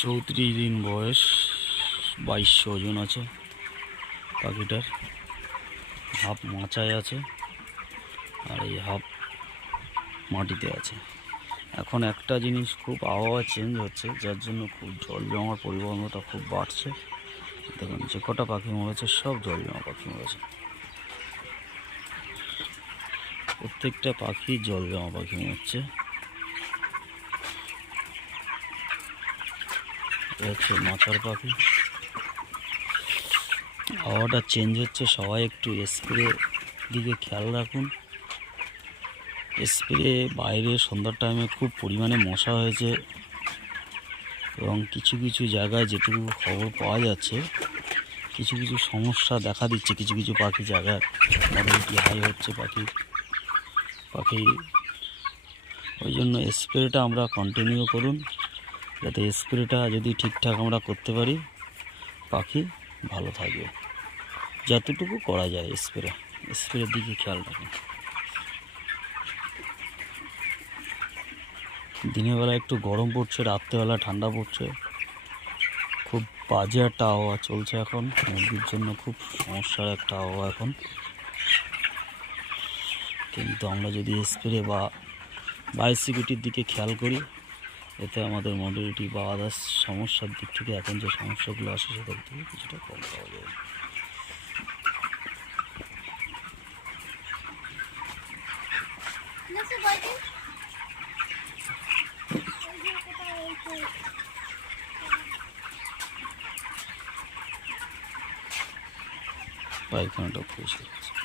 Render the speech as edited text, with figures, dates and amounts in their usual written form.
34 দিন বয়স, 2200 ওজন আছে পাখিটার। হাফ মাচায় আছে আর এই হাফ মাটিতে আছে। এখন একটা জিনিস, খুব আবহাওয়া চেঞ্জ হচ্ছে, যার জন্য খুব জল জমার পরিবহনটা খুব বাড়ছে। দেখুন যে কটা পাখি মরেছে সব জল জমা পাখি মরেছে, প্রত্যেকটা পাখি জল জমা পাখি মরছে। হচ্ছে মাচার পাখি। হাওয়াটা চেঞ্জ হচ্ছে, সবাই একটু স্প্রে দিকে খেয়াল রাখুন। স্প্রে বাইরে সন্ধ্যার টাইমে খুব পরিমাণে মশা হয়েছে এবং কিছু কিছু জায়গায় যেটুকু খবর পাওয়া যাচ্ছে কিছু কিছু সমস্যা দেখা দিচ্ছে। কিছু কিছু পাখি জায়গায় মর্টালিটি হাই হচ্ছে পাখি। ওই জন্য স্প্রেটা আমরা কন্টিনিউ করুন, যাতে স্প্রেটা যদি ঠিকঠাক আমরা করতে পারি পাখি ভালো থাকবে। যতটুকু করা যায় স্প্রের দিকে খেয়াল রাখুন। দিনের বেলা একটু গরম পড়ছে, রাত্রেবেলা ঠান্ডা পড়ছে। খুব বাজে একটা আবহাওয়া চলছে এখন, মুরগির জন্য খুব সমস্যার একটা আবহাওয়া এখন। কিন্তু আমরা যদি স্প্রে বা বায়োসিকিউরিটির দিকে খেয়াল করি, এতে আমাদের মর্টালিটি বা আদার্স সমস্যার দিক থেকে এখন যে সমস্যাগুলো আসে সেটার থেকে কিছুটা কম পাওয়া যাবে। পায়খানাটা পরিষ্কার আছে।